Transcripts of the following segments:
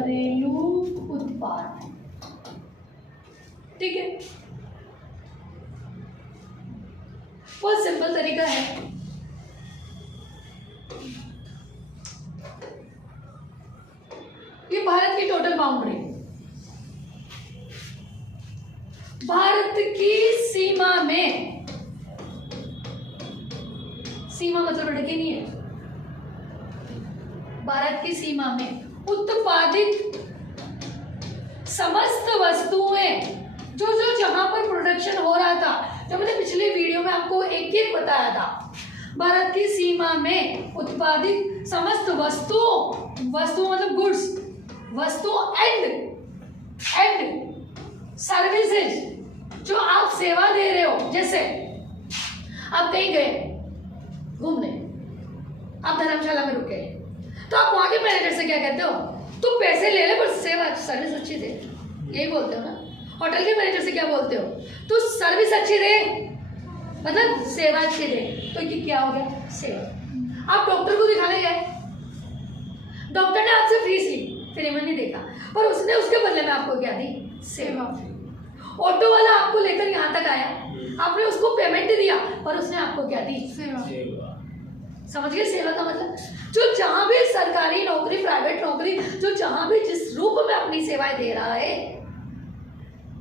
घरेलू उत्पाद। ठीक है, बहुत सिंपल तरीका है। ये भारत की टोटल बाउंड्री, भारत की सीमा में, सीमा मतलब लड़के नहीं है, भारत की सीमा में उत्पादित समस्त वस्तुएं, जो जो जहां पर प्रोडक्शन हो रहा था, जो मैंने पिछले वीडियो में आपको एक एक बताया था, भारत की सीमा में उत्पादित समस्त वस्तुओं, वस्तु मतलब गुड्स, वस्तु एंड सर्विसेज, जो आप सेवा दे रहे हो, जैसे आप कहीं गए घूमने, आप धर्मशाला में रुके, तो आप वहां के मैनेजर से क्या कहते हो? तू पैसे ले ले पर सेवा सर्विस अच्छी दे, यही बोलते हो ना। होटल के मैनेजर से क्या बोलते हो? तू सर्विस अच्छी दे, मतलब सेवा अच्छी दे। तो ये क्या हो गया? सेवा। आप डॉक्टर को दिखाने गए, डॉक्टर ने आपसे फीस ली, फिर नहीं देखा, पर उसने उसके बदले में आपको क्या दी? सेवा। ऑटो वाला आपको लेकर यहाँ तक आया, आपने उसको पेमेंट दिया, पर उसने आपको क्या दी? सेवा। समझ गए सेवा का मतलब? जो जहां भी सरकारी नौकरी, प्राइवेट नौकरी, जो जहां भी जिस रूप में अपनी सेवाएं दे रहा है,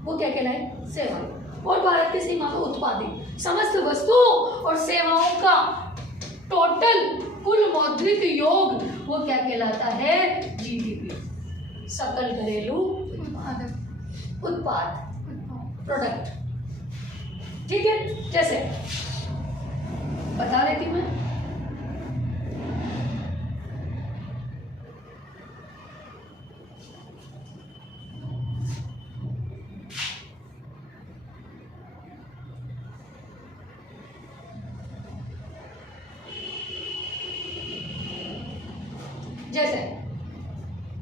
वो क्या कहलाए? सेवा। और भारत की सीमा में उत्पादित समस्त वस्तुओं और सेवाओं का टोटल कुल मौद्रिक योग वो क्या कहलाता है? जीडीपी, सकल घरेलू उत्पाद, प्रोडक्ट। ठीक है, जैसे बता देती हूँ मैं, जैसे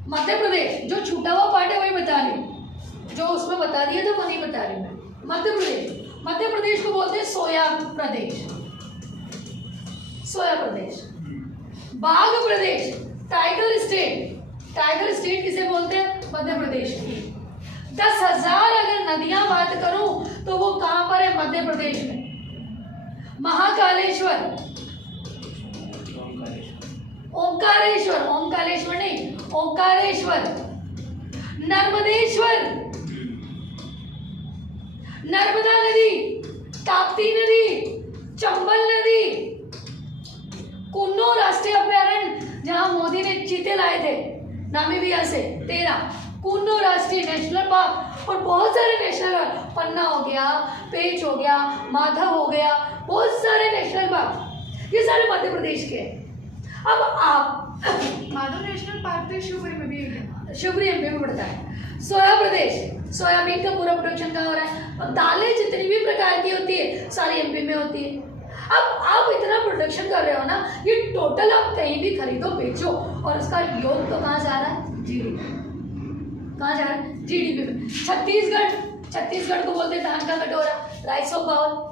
मध्य प्रदेश, जो छूटा हुआ पार्ट है वही बता रही हूँ, जो उसमें बता दिया था वो नहीं बता रही मैं। मध्य प्रदेश, मध्य प्रदेश को बोलते हैं सोया प्रदेश, सोया प्रदेश। बाघ प्रदेश, टाइगर स्टेट, टाइगर स्टेट किसे बोलते हैं? मध्य प्रदेश की। 10,000 अगर नदियां बात करूं तो वो कहां पर है? मध्य प्रदेश में। महाकालेश्वर, ओंकारेश्वर, ओंकारेश्वर नहीं, ओंकारेश्वर, नर्मदेश्वर, नर्मदा नदी, ताप्ती नदी, चंबल नदी, कुन्नो राष्ट्रीय अभयारण्य जहां मोदी ने चीते लाए थे नामीबिया से 13, कुन्नो राष्ट्रीय नेशनल पार्क, और बहुत सारे नेशनल पार्क, पन्ना हो गया, पेंच हो गया, माधव हो गया, बहुत सारे नेशनल पार्क, ये सारे मध्य प्रदेश के हैं। अब आप माधव नेशनल पार्क तो शिवपुरी में भी है, शिवपुरी एमपी में पड़ता है। सोया प्रदेश, सोयाबीन का पूरा प्रोडक्शन कहाँ हो रहा है? और दालें जितनी भी प्रकार की होती है सारी एमपी में होती है। अब आप इतना प्रोडक्शन कर रहे हो ना, ये टोटल आप कहीं भी खरीदो बेचो, और उसका योग तो कहाँ जा रहा है? जीडीपी। कहाँ जा रहा है? जीडीपी में। छत्तीसगढ़, छत्तीसगढ़ को बोलते हैं धान का कटोरा, राइस ऑफ बाउल।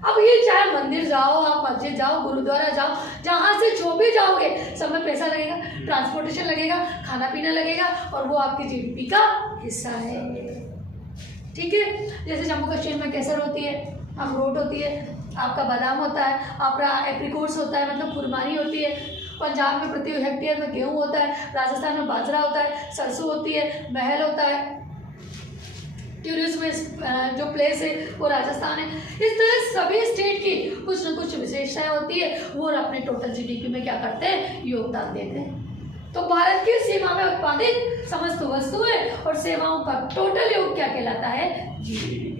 अब ये चाहे मंदिर जाओ, आप मस्जिद जाओ, गुरुद्वारा जाओ, जहां से जो भी जाओगे सब में पैसा लगेगा, ट्रांसपोर्टेशन लगेगा, खाना पीना लगेगा, और वो आपके जीडीपी का हिस्सा है। ठीक है, जैसे जम्मू कश्मीर में केसर होती है, अखरोट होती है, आपका बादाम होता है, आपका एप्रिकोट्स होता है, मतलब खुरमानी होती है, पंजाब में प्रति हेक्टेयर में गेहूँ होता है, राजस्थान में बाजरा होता है, सरसों होती है, महल होता है, टूरिज्म में जो प्लेस है वो राजस्थान है। इस तरह सभी स्टेट की कुछ न कुछ विशेषताएं होती है, वो अपने टोटल जीडीपी में क्या करते हैं? योगदान देते हैं। तो भारत की सीमा में उत्पादित समस्त वस्तुएं और सेवाओं का टोटल योग क्या कहलाता है? जीडीपी।